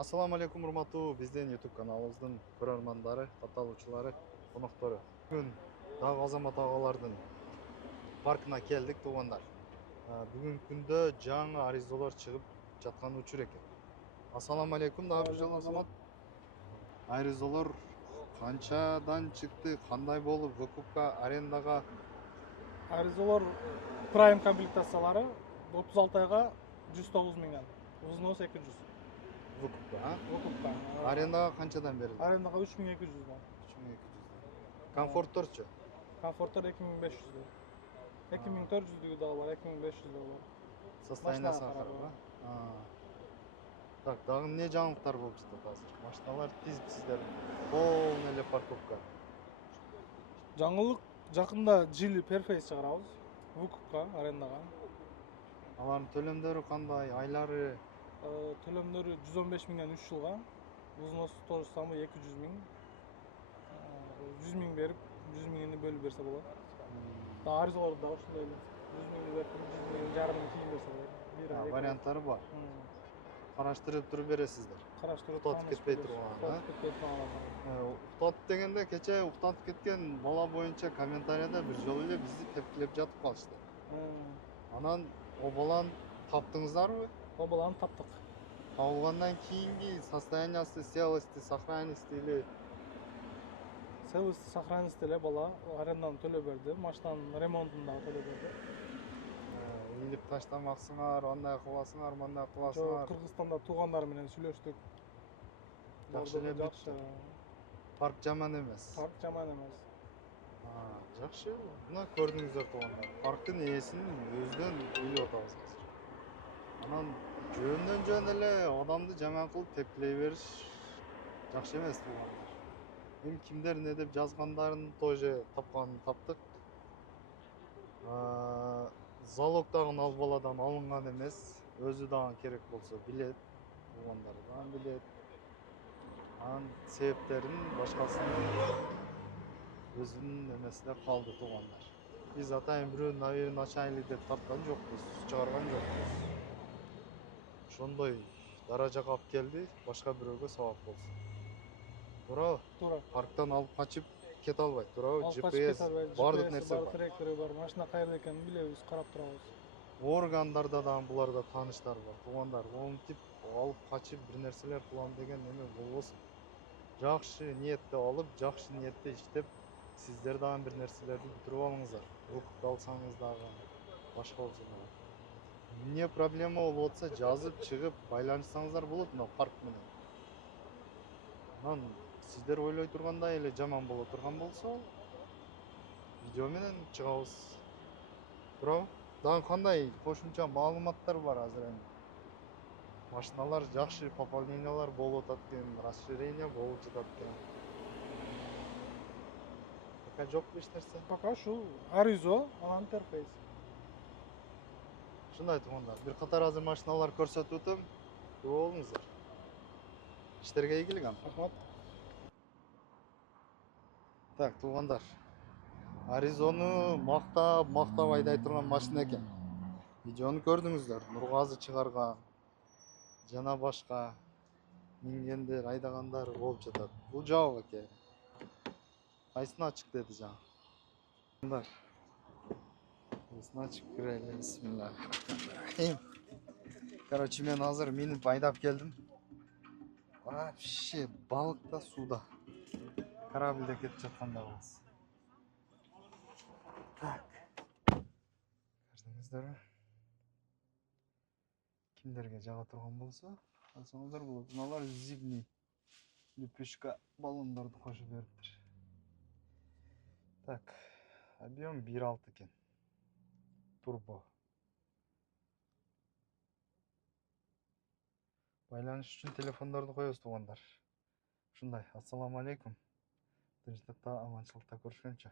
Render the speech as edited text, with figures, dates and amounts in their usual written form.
Ассаламу алейкум, урматтуу биздин YouTube каналыбыздын көрөрмандары, катталуучулары, коноктору. Бүгүн дагы Азамат агалардын паркына келдик, туугандар. Бүгүнкү күндө жаңы аризалар чыгып жаткан учур экен. Ассаламу алейкум, дагы бир жолу Азамат. Аризалар канчадан чыкты, кандай болуп, выкупка, арендага? Аризалар прайм комплектациялары 36 айга 109 миңден, взнос 200. Выкупка, Выкупка. Арендага канчадан берилди? Арендаға 3200-ден. 3200. Комфортторчу? Комфорттор 2500-ден. 2400-дүгү дагы бар, 2500-дө бар. Состояниясы карап. Так, дагы эмне жаңылыктар болуп жатат азыр? Машиналар тизипсиздер, полный эле парковка. Жаңылык жакында Geely Perface чыгарабыз. Выкупка, арендага. Алардын төлөмдөрү кандай, айлары? Төлөмдөрү 115 миңден 3 жылга. Взнос тоже самый 200 миң. 100 миң берип, 100 миңini бөлүп берсе болот. Дагы аризалар да ошондой эле. 100 миңни берип, 100 миңин жарымын кийин берсе болот. Варианттары бар. Караштырып туруп бересиздер. Караштырып уктатып кетпей турган. Уктатып дегенде кече уктатып кеткен бала боюнча комментарийде бир жолу эле бизди тепкилеп жатып калышты. Анан о баланы таптыңыздарбы? О баланы таптык. Табылгандан кийинки состояниясы, целости, сохранности или Целости, сохранности эле бала аренданы төлөп берди. Машинанын ремонтун дагы төлөп берди. Илип таштамаксыңар, андай кыласыңар, мындай Жок, кыласыңар. Кыргызстанда туугандар менен сүйлөштүк. Жакшы эле бүттү. Парк жаман эмес. Парк жаман эмес. Жакшы. Мына көрдүңүздөр туугандар. Парктын ээсин өзүнөн билип атабыз азыр. Анан жөндөн жөн эле адамды жаман кылып тепкилей бериш жакшы эмес туугандар. Эми кимдер эмне деп жазгандарын тоже тапканын таптык. Залог дагы ал баладан алынган эмес. Өзү дагы керек болсо билет. Туугандары дагы билет. Анын себептерин башкасынын өзүнүн эмесине калды туугандар. Биз атайын бирөөнүн наверин ачайлы деп тарткан жокпуз, чыгарган жокпуз. Ошондой даражага алып келди, башка бирөөгө сабак болсун. Туурабы? Туура. Парктан алып качып кете албайт, туурабы? GPS бардык нерсе бар. Тректору бар, машина каерде экенин билебиз, карап турабыз. Органдарда дагы буларда тааныштар бар. Туугандар, монтип алып качып бир нерселер кылам деген эме болбосун. Жакшы ниетте алып, жакшы ниетте иштеп, сиздер дагы бир нерселерди бүтүрүп алыңыздар. Выкупка алсаңыз дагы, башка болсо дагы. Эмне проблема болуп атса, жазып чыгып байланышсаңыздар болот мына парк менен. Анан сиздер ойлой тургандай эле жаман боло турган болсо, видео менен чыгабыз. Туурабы? Дагы кандай кошумча маалыматтар бар азыр эми? Машиналар жакшы пополнениялар болуп атат экен, расширение болуп жатат экен. Пока жокпу эч нерсе? Пока ушул Аризо, анан Perface. Ушундай туугандар, бир катар азыр машиналар көрсөтүп өтөм. Күбө болуңуздар. Иштерге ийгилик ам. Рахмат. Так, туугандар. Аризону мактап айдай турган машина экен. Видеону көрдүңүздөр, Нургазы чыгарган жана башка мингендер, айдагандар болуп жатат. Бул жабык экен. Кайсын ачык деди жаңы. Туугандар. Кайсын ачык кирели, бисмилла. Короче, мен азыр минип айдап келдим. Вообще балык да сууда. Корабльде кетип жаткандай болобуз. Так. Көрдүңүздөрбү? Кимдерге жага турган болсо, алсаңыздар болот. Мыналар зимний лепешка баллондорду кошуп бериптир. Так, объем 1.6 экен. Турбо. Байланыш үчүн телефондорду коебуз туугандар. Ушундай. Ассаламу алейкум. Тынчтыкта, аманчылыкта көрүшкөнчө.